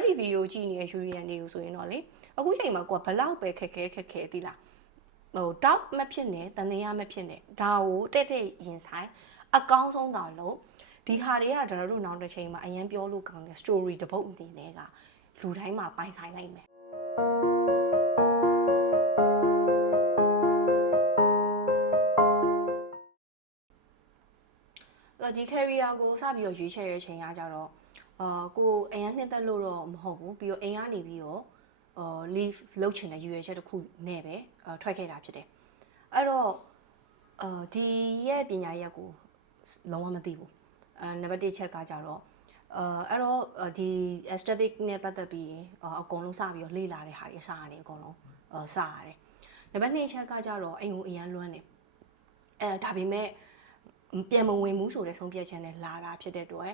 အဲ့ဒီဗီဒီယိုကြည့်နေတဲ့ယူရီယန်တွေကိုဆိုရင်တော့လေအခုချိန်မှာကိုကဘလောက်ပဲခက်ခဲခက်ခဲသီလားဟိုတောက်မဖြစ်နဲ့တန်တရားမဖြစ်နဲ့ဒါကိုတက်တက်ရင်ဆိုင်အကောင်းဆုံးတာလို့ဒီဟာတွေကကျွန်တော်တို့နောက်တစ်ချိန်မှာအရင်ပြောလို့ကောင်းတဲ့ story တစ်ပုဒ်အနေနဲ့ကလူတိုင်းမှာပိုင်ဆိုင်လိုက်မယ်တော့ဒီ career ကိုစပြီးတော့ရွေးချယ်ရတဲ့အချိန်ကကြတော့ အာကိုအရင်နှစ်သက်လို့တော့မဟုတ်ဘူးပြီးတော့အိမ်ကနေပြီးတော့အာ leave လုပ်ချင်တဲ့ရွေးချက်တစ်ခုနဲ့ပဲအာထွက်ခဲ့တာဖြစ်တယ်အဲ့တော့အာဒီရဲ့ပညာရက်ကိုလုံးဝမသိဘူးအဲနံပါတ်1ချက်ကကြတော့အာအဲ့တော့ဒီ aesthetic နဲ့ပတ်သက်ပြီးအကုန်လုံးစပြီးတော့လေ့လာတဲ့ဟာတွေအစားအနေအကုန်လုံးအာစရတယ်နံပါတ်2ချက်ကကြတော့အိမ်ကိုအရန်လွမ်းတယ်အဲဒါပေမဲ့ပြန်မဝင်ဘူးဆိုတဲ့ဆုံးဖြတ်ချက်နဲ့လာတာဖြစ်တဲ့အတွက်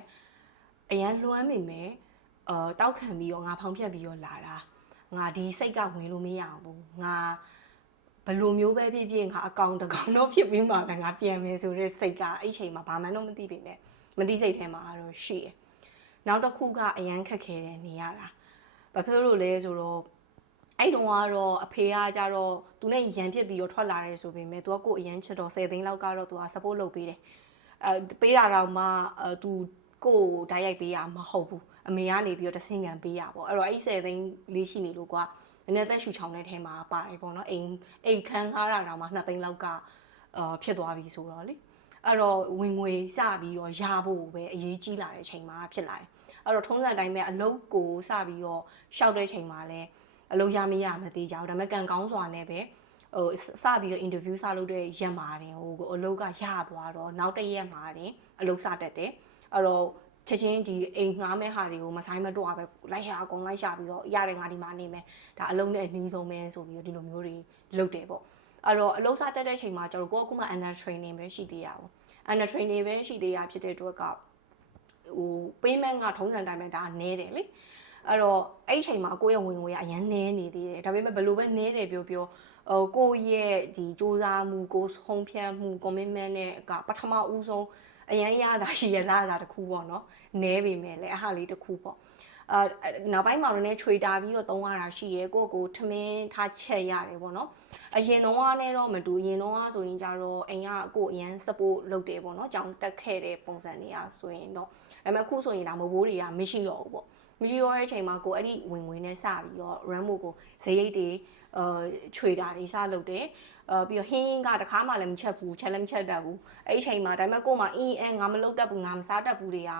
အရန်လွမ်းမိမယ်အာတောက်ခံပြီးတော့ငါဖောင်ဖြတ်ပြီးတော့လာတာငါဒီစိတ်ကဝင်လို့မရဘူးငါဘယ်လိုမျိုးပဲဖြစ်ဖြစ်ငါအကောင်တကောင်တော့ဖြစ်ပြီးမှပဲငါပြန်မယ်ဆိုတဲ့စိတ်ကအဲ့ချိန်မှာဘာမှတော့မသိပေမဲ့မသိစိတ်ထဲမှာတော့ရှိတယ်နောက်တစ်ခုကအရန်ခက်ခဲတယ်နေရတာဘာဖြစ်လို့လဲဆိုတော့အဲ့တုန်းကတော့အဖေကကြတော့သူနဲ့ရန်ဖြစ်ပြီးတော့ထွက်လာတယ်ဆိုပေမဲ့သူကကိုယ်အရန်ချစ်တော့10သိန်းလောက်ကတော့သူက support လုပ်ပေးတယ်အဲပေးတာတော့မှအဲသူ ကိုယ်ဓာတ်ရိုက်ပေးရမဟုတ်ဘူးအမေကနေပြီးတော့တဆင်ခံပေးရပေါ့အဲ့တော့အဲ့10သိန်းလေးရှိနေလို့ကွာနည်းနည်းသက်ရှူချောင်းတဲ့ထဲမှာပါတယ်ပေါ့နော်အိမ်အိမ်ခန်းထားတာတော့မှ2သိန်းလောက်ကအာဖြစ်သွားပြီဆိုတော့လေအဲ့တော့ဝင်ငွေစပြီးတော့ရဖို့ပဲအရေးကြီးလာတဲ့ချိန်မှာဖြစ်လာတယ်အဲ့တော့ထုံးစံတိုင်းပဲအလုတ်ကိုစပြီးတော့ရှောက်တဲ့ချိန်မှာလဲအလုပ်ရမရမသေးကြဘူးဒါပေမဲ့ကံကောင်းစွာနဲ့ပဲဟိုစပြီးတော့ interview စလုပ်တဲ့ရက်မှာတင်ဟိုအလုပ်ကရသွားတော့နောက်တစ်ရက်မှာတင်အလုပ်စတက်တယ် အဲ့တော့ချက်ချင်းဒီအိမ်ငှားမဲ့ဟာတွေကိုမဆိုင်မတော့ပဲလိုက်ရှာအကုန်လိုက်ရှာပြီးတော့ရတယ်ငါဒီမှာနေမယ်ဒါအလုံးနဲ့အနည်းဆုံးပဲဆိုပြီးတော့ဒီလိုမျိုးတွေလုပ်တယ်ပေါ့အဲ့တော့အလုပ်စတက်တဲ့ချိန်မှာကျွန်တော်ကိုကခုမှ under training ပဲရှိသေးရပါဘူး under training ပဲရှိသေးရဖြစ်တဲ့အတွက်ကဟို payment ကထုံးစံတိုင်းပဲဒါနဲတယ်လေအဲ့တော့အဲ့ဒီချိန်မှာကိုယ့်ရဲ့ဝင်ငွေကအရင်နဲနေသေးတယ်ဒါပေမဲ့ဘယ်လိုပဲနဲတယ်ပြောပြောဟိုကိုယ့်ရဲ့ဒီစူးစမ်းမှုကိုယ်ဆုံးဖြတ်မှု commitment နဲ့ကပထမဦးဆုံး အရင်ရတာရှိရလာတာတခုပေါ့နော်နဲပေမဲ့လည်းအဟာလေးတခုပေါ့အာနောက်ပိုင်းမှာလည်းခြွေတာပြီးတော့သုံးရတာရှိရဲကိုကိုထမင်းထားချက်ရတယ်ပေါ့နော်အရင်တော့ကနဲ့တော့မတူရင်တော့ဆိုရင်ကြတော့အိမ်ကကိုအရန် support လုပ်တယ်ပေါ့နော်ကြောင်တက်ခဲ့တဲ့ပုံစံတွေကဆိုရင်တော့ဒါပေမဲ့အခုဆိုရင်ဒါမဘိုးတွေကမရှိတော့ဘူးပေါ့မရှိတော့တဲ့အချိန်မှာကိုအဲ့ဒီဝင်ဝင်နဲ့စပြီးတော့ run မို့ကိုဇရိတ်တွေအာခြွေတာတွေစလုပ်တယ် အာပြီးတော့ဟင်းကတခါမှလည်းမချက်ဘူးချက်လည်းမချက်တတ်ဘူးအဲ့ဒီအချိန်မှာဒါပေမဲ့ကို့မှာအင်းအဲငါမလုပ်တတ်ဘူးငါမစားတတ်ဘူးတွေက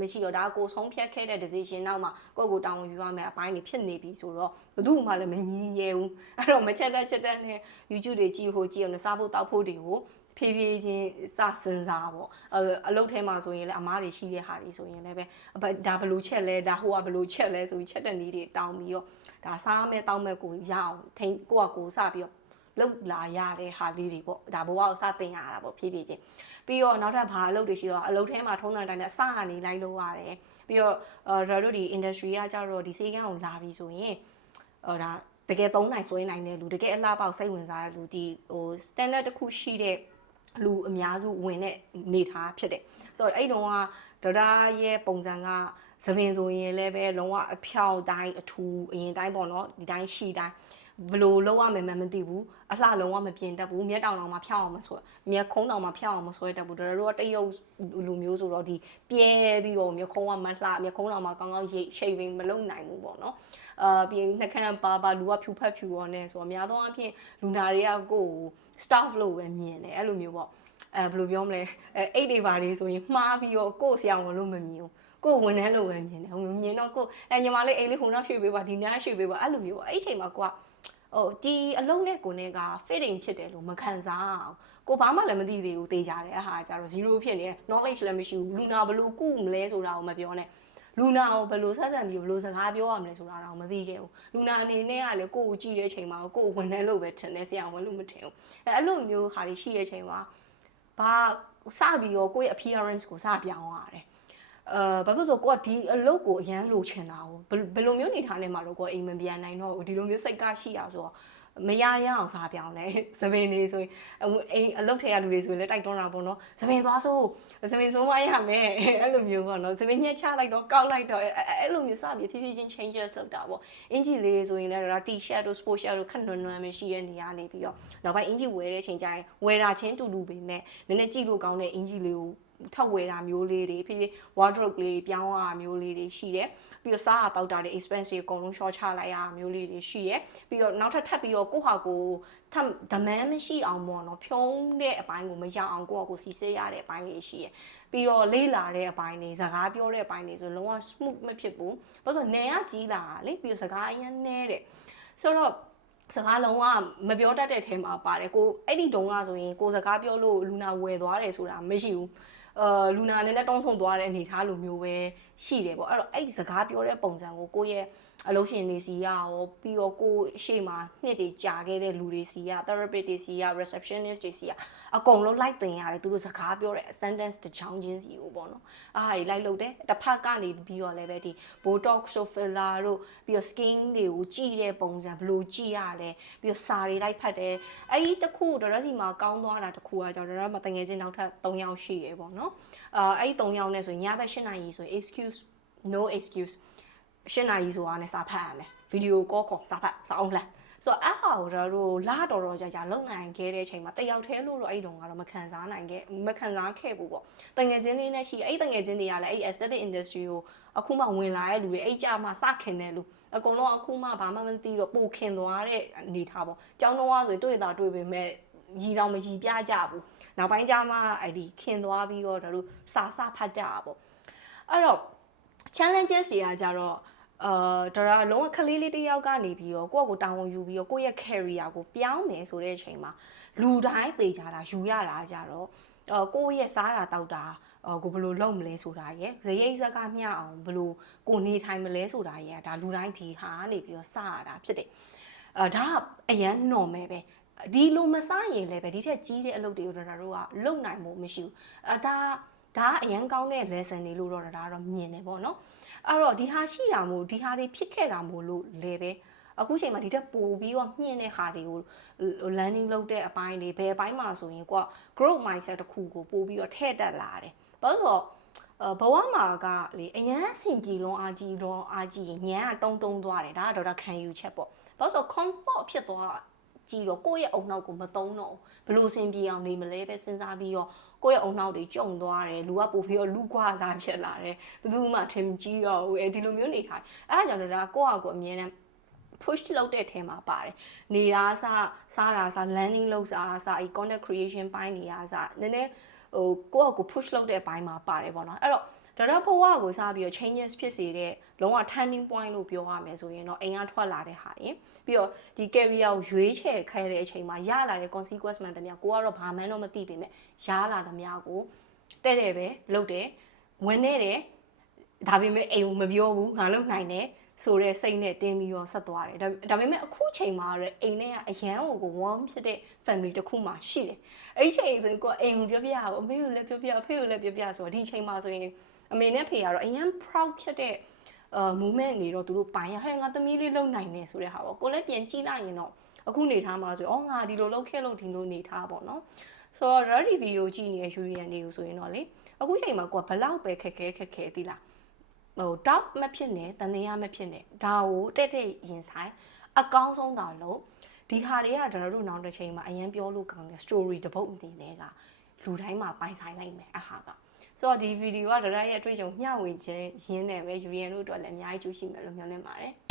မရှိတော့ဒါကိုဆုံးဖြတ်ခဲ့တဲ့ decision နောက်မှာကိုယ့်ကိုတောင်းဝင်ယူရမယ်အပိုင်းတွေဖြစ်နေပြီဆိုတော့ဘယ်သူမှလည်းမငြင်းရဲဘူးအဲ့တော့မချက်တတ်ချက်တတ်နဲ့ YouTube တွေကြည့်ဖို့ကြည့်အောင်စားဖို့တောက်ဖို့တွေကိုဖြည်းဖြည်းချင်းစစဉ်းစားပေါ့အအလုပ်ထဲမှာဆိုရင်လည်းအမားတွေရှိတဲ့ဟာတွေဆိုရင်လည်းပဲဒါဘလို့ချက်လဲဒါဟိုကဘလို့ချက်လဲဆိုပြီးချက်တဲ့နည်းတွေတောင်းပြီးတော့ဒါစားမဲ့တောင်းမဲ့ကိုရအောင်ထိန်ကိုကကိုစပြီးတော့ လောက်လာရတဲ့ဟာလေးတွေပေါ့ဒါဘဝကိုစတင်ရတာပေါ့ဖြည်းဖြည်းချင်းပြီးတော့နောက်ထပ်ဘာအလုပ်တွေရှိတော့အလုပ်ထဲမှာထုံးတဲ့အတိုင်းနဲ့အစကနေလိုက်လို့ရတယ်ပြီးတော့ရတို့ဒီ industry ကကြတော့ဒီစေကန်းကိုလာပြီးဆိုရင်ဟိုဒါတကယ်သုံးနိုင်ဆွဲနိုင်တဲ့လူတကယ်အလားပေါက်စိတ်ဝင်စားတဲ့လူဒီဟို standard တစ်ခုရှိတဲ့လူအများစုဝင်တဲ့နေထားဖြစ်တယ်ဆိုတော့အဲ့တုန်းကဒေါတာရဲ့ပုံစံကသပင်ဆိုရင်လည်းပဲလုံးဝအဖြောက်တိုင်းအထူအရင်တိုင်းပေါ့နော်ဒီတိုင်းရှိတိုင်း ဘလို့လောက်ရမယ်မှမသိဘူးအလှလုံးဝမပြင်တတ်ဘူးမျက်တောင်တောင်မှဖျောက်အောင်မဆွဲမျက်ခုံးတောင်မှဖျောက်အောင်မဆွဲတတ်ဘူးတို့တို့ကတရုတ်လူမျိုးဆိုတော့ဒီပြဲပြီးတော့မျက်ခုံးကမလှမျက်ခုံးတောင်မှကောင်းကောင်းရိတ်ရှိတ်ပင်မလုံနိုင်ဘူးပေါ့နော်အာပြီးနှက်ခမ်းပါပါလူကဖြူဖက်ဖြူရောနဲ့ဆိုတော့အများသောအားဖြင့်လူနာတွေကကိုယ် staff လို့ပဲမြင်တယ်အဲ့လိုမျိုးပေါ့အဲဘယ်လိုပြောမလဲအဲအိတ်တွေပါလေးဆိုရင်မှားပြီးတော့ကိုယ်ဆရာဝန်လို့မမြင်ဘူး ကိုဝန်ထမ်းလို့ပဲမြင်တယ်ဟိုမြင်တော့ကိုအဲညီမလေးအိမ်လေးဟိုနောက်ရွှေ့ပေးပါဒီနားရွှေ့ပေးပါအဲ့လိုမျိုးပေါ့အဲ့ချိန်မှာကိုကဟိုဒီအလုံးနဲ့ကိုနဲ့က fitting ဖြစ်တယ်လို့မခံစားအောင်ကိုဘာမှလည်းမသိသေးဘူးတေးကြတယ်အဟာကျတော့0ဖြစ်နေတယ် knowledge လည်းမရှိဘူးလူနာဘလို့ကုမလဲဆိုတာကိုမပြောနဲ့လူနာကိုဘယ်လိုဆက်ဆံပြီးဘယ်လိုစကားပြောရမလဲဆိုတာတော့မသိခဲ့ဘူးလူနာအနေနဲ့ကလည်းကိုကိုကြည့်တဲ့အချိန်မှာကိုကိုဝန်ထမ်းလို့ပဲထင်တယ်ဆရာဝန်လို့မထင်ဘူးအဲအဲ့လိုမျိုးဟာတွေရှိတဲ့အချိန်မှာဘာစပြီးတော့ကိုယ့်ရဲ့ appearance ကိုစပြောင်းရတယ် အာဘာဖြစ်လို့ဆိုကိုကဒီအလုပ်ကိုအရန်လိုချင်တာကိုဘယ်လိုမျိုးနေထားနေမှာလို့ကိုအိမ်မပြန်နိုင်တော့ဒီလိုမျိုးစိတ်ကရှိရဆိုတော့မရရအောင်စားပြောင်းတယ်သပင်နေဆိုရင်အိမ်အလုပ်ထဲရလူတွေဆိုရင်လည်းတိုက်တွန်းတာပေါ့နော်သပင်သွားဆိုးသပင်ဆိုးမရမယ်အဲ့လိုမျိုးပေါ့နော်သပင်ညက်ချလိုက်တော့ကောက်လိုက်တော့အဲ့လိုမျိုးစပြီးဖြည်းဖြည်းချင်း changes လုပ်တာပေါ့အင်ဂျီလေးဆိုရင်လည်းဒါ t-shirt တို့ sport shirt တို့ခက်နွမ်းနွမ်းပဲရှိရနေရနေပြီးတော့နောက်ပိုင်းအင်ဂျီဝယ်တဲ့အချိန်ကျရင်ဝယ်တာချင်းတူတူပဲမဲ့နည်းနည်းကြည့်လို့ကောင်းတဲ့အင်ဂျီလေးကို ထောက်ဝယ်တာမျိုးလေးတွေဖြစ်ဖြစ် wardrobe လေးပြောင်းရတာမျိုးလေးတွေရှိတယ်ပြီးတော့စားရတောက်တာတွေ expense တွေအကုန်လုံး short ချလိုက်ရတာမျိုးလေးတွေရှိတယ်ပြီးတော့နောက်ထပ်ထပ်ပြီးတော့ကိုယ့်ဟာကိုထပ် demand မရှိအောင်ပေါ့နော်ဖြုံးတဲ့အပိုင်းကိုမရအောင်ကိုယ့်ဟာကိုစီစစ်ရတဲ့အပိုင်းလေးရှိတယ်ပြီးတော့လေးလာတဲ့အပိုင်းတွေစကားပြောတဲ့အပိုင်းတွေဆိုလုံးဝ smooth မဖြစ်ဘူးဘာလို့ဆိုနေရကြီးလာတာလေပြီးတော့စကားအရင်နဲတဲ့ဆိုတော့စကားလုံးဝမပြောတတ်တဲ့ထဲမှာပါတယ်ကိုအဲ့ဒီတုန်းကဆိုရင်ကိုစကားပြောလို့လူနာဝယ်သွားတယ်ဆိုတာမရှိဘူး အာလူနာနဲ့လည်းတုံးဆုံသွားတဲ့အနေထားလိုမျိုးပဲရှိတယ်ပေါ့အဲ့တော့အဲ့ဒီစကားပြောတဲ့ပုံစံကိုကိုယ့်ရဲ့အလုပ်ရှင်တွေစီရရောပြီးတော့ကိုရှေ့မှာနှစ်တွေကြာခဲ့တဲ့လူတွေစီရ therapist တွေစီရ receptionist တွေစီရအကုန်လုံးလိုက်တင်ရတယ်သူတို့စကားပြောတဲ့ sentence တစ်ချောင်းချင်းစီကိုပေါ့နော်အားကြီးလိုက်လုပ်တယ်တစ်ဖက်ကနေပြီးတော့လည်းပဲဒီ botox တို့ filler တို့ပြီးတော့ skin တွေကိုကြည့်တဲ့ပုံစံဘယ်လိုကြည့်ရလဲပြီးတော့စာတွေလိုက်ဖတ်တယ်အဲ့ဒီတစ်ခုတော်ရစီမှာကောင်းသွားတာတစ်ခုကကြောင့်တော်ရမှာတငယ်ချင်းနောက်ထပ်3ယောက်ရှိရပေါ့နော်အာအဲ့ဒီ3ယောက်နဲ့ဆိုရင်ညဘက်8နာရီဆိုရင် excuse no excuse ရှင်းနာရီဆိုတာနဲ့စာဖတ်ရမယ်ဗီဒီယိုကောခေါ်စာဖတ်စာအုံးလှမ်းဆိုတော့အဟာကိုတို့လာတော်တော်ကြာကြာလုံနိုင်ခဲ့တဲ့အချိန်မှာတယောက်တည်းလို့တော့အဲ့တုန်းကတော့မခံစားနိုင်ခဲ့မခံစားခဲ့ဘူးပေါ့တငယ်ချင်းလေးနဲ့ရှိအဲ့တငယ်ချင်းတွေကလည်းအဲ့ aesthetic industry ကိုအခုမှဝင်လာတဲ့လူတွေအဲ့ကြမှာစခင်တဲ့လူအကုန်လုံးအခုမှဘာမှမသိတော့ပိုခင်သွားတဲ့အနေထားပေါ့ကျောင်းတော်ကဆိုတွေ့တာတွေ့ပေမဲ့ ရီတော်မရီပြကြဘူးနောက်ပိုင်းကျမှအဲ့ဒီခင်သွားပြီးတော့တို့စာစဖတ်ကြတာပေါ့အဲ့တော့ challenges တွေကကြတော့အာဒါရလုံးဝခလေးလေးတယောက်ကနေပြီးတော့ကိုယ့်ကိုတာဝန်ယူပြီးတော့ကိုယ့်ရဲ့ career ကိုပြောင်းမယ်ဆိုတဲ့အချိန်မှာလူတိုင်းသေချာတာယူရတာကြတော့အော်ကိုယ့်ရဲ့စားတာတောက်တာအော်ကိုဘယ်လိုလုပ်မလဲဆိုတာရယ်ဇရိတ်ဇက်ကမျှအောင်ဘယ်လိုကိုနေထိုင်မလဲဆိုတာရယ်ဒါလူတိုင်းဒီဟာနေပြီးတော့စရတာဖြစ်တယ်အာဒါအရန် normal ပဲ ဒီလိုမစရင်လည်းပဲဒီထက်ကြီးတဲ့အလုပ်တွေကိုတော့တို့ကလုံနိုင်မှုမရှိဘူးအဒါဒါအရန်ကောင်းတဲ့ lesson တွေလို့တော့ဒါတော့မြင်တယ်ပေါ့နော်အဲ့တော့ဒီဟာရှိတာမို့ဒီဟာတွေဖြစ်ခဲ့တာမို့လို့လေပဲအခုချိန်မှာဒီတက်ပို့ပြီးတော့မြင့်တဲ့ဟာတွေကို landing လုပ်တဲ့အပိုင်းတွေဘယ်အပိုင်းမှာဆိုရင်ကွာ growth mindset တစ်ခုကိုပို့ပြီးတော့ထည့်တက်လာတယ်ဘာလို့ဆိုဘဝမှာကလေအရန်အဆင်ပြေလွန်အားကြီးလွန်အားကြီးညံကတုံတုံသွားတယ်ဒါကဒေါက်တာခံယူချက်ပေါ့ဘာလို့ဆို comfort ဖြစ်သွား ကြည့်တော့ကိုယ့်ရဲ့အုံနောက်ကိုမသုံးတော့ဘလို့အဆင်ပြေအောင်နေမလဲပဲစဉ်းစားပြီးတော့ကိုယ့်ရဲ့အုံနောက်တွေကြုံသွားတယ်လူကပို့ပြီးတော့လူကွာစားဖြစ်လာတယ်ဘယ်သူမှထင်ကြီးတော့ဘူးအဲဒီလိုမျိုးနေထားအဲဒါကြောင့်လည်းဒါကိုယ့်အကိုအမြင်နဲ့ push လုပ်တဲ့အထဲမှာပါတယ်နေတာစစားတာစ landing လုပ်စားစအဲ content creation ပိုင်းနေရစနည်းနည်းဟိုကိုယ့်အကို push လုပ်တဲ့အပိုင်းမှာပါတယ်ပေါ့နော်အဲ့တော့ ဒါတော့ဘဝကိုစပြီးတော့ changes ဖြစ်စေတဲ့လုံးဝ turning point လို့ပြောရမယ်ဆိုရင်တော့အိမ်ကထွက်လာတဲ့ဟာရင်ပြီးတော့ဒီ career ကိုရွေးချယ်ခဲ့တဲ့အချိန်မှာရလာတဲ့ consequence မှန်သမျှကိုကတော့ဘာမှန်းတော့မသိပေမဲ့ရလာသမျှကိုတဲ့တယ်ပဲလုပ်တယ်ဝင်နေတယ်ဒါပေမဲ့အိမ်ကိုမပြောဘူးငါလုပ်နိုင်တယ်ဆိုတဲ့စိတ်နဲ့တင်းပြီးတော့ဆက်သွားတယ်ဒါပေမဲ့အခုချိန်မှာရအိမ်ထဲကအရန်ကို warm ဖြစ်တဲ့ family တစ်ခုမှရှိတယ်အဲ့ချိန်ဆိုရင်ကိုအိမ်ကိုပြောပြရအောင်အမေကိုလည်းပြောပြအဖေကိုလည်းပြောပြဆိုတော့ဒီချိန်မှာဆိုရင် အမေနဲ့ဖေကတော့အရန် proud ဖြစ်တဲ့အာ moment နေတော့သူတို့ပိုင်ရဟဲ့ငါသမီးလေးလုံနိုင်နေဆိုတဲ့ဟာပေါ့ကိုလည်းပြန်ကြည့်လိုက်ရင်တော့အခုနေထားမှာဆိုရင်အော်ငါဒီလိုလုပ်ခဲ့လို့ဒီလိုနေထားပေါ့နော်ဆိုတော့ ready video ကြည့်နေတဲ့ URN တွေကိုဆိုရင်တော့လေအခုချိန်မှာကိုကဘလောက်ပဲခက်ခဲခက်ခဲသီလားဟို top မဖြစ်နဲ့တန်တရားမဖြစ်နဲ့ဒါကိုတက်တက်ရင်ဆိုင်အကောင်းဆုံးတာလို့ဒီဟာတွေကကျွန်တော်တို့နောက်တစ်ချိန်မှာအရင်ပြောလို့ကောင်းတဲ့ story တစ်ပုဒ်အနေနဲ့ကလူတိုင်းမှာပိုင်ဆိုင်လိုက်မယ်အဟာက ဆိုတော့ဒီဗီဒီယိုကဒရရဲ့အတွေ့အကြုံမျှဝေခြင်းရင်းနဲ့ပဲယူရန်တို့အတွက်လည်းအများကြီးကျိုးရှိမယ်လို့မျှော်လင့်ပါတယ်။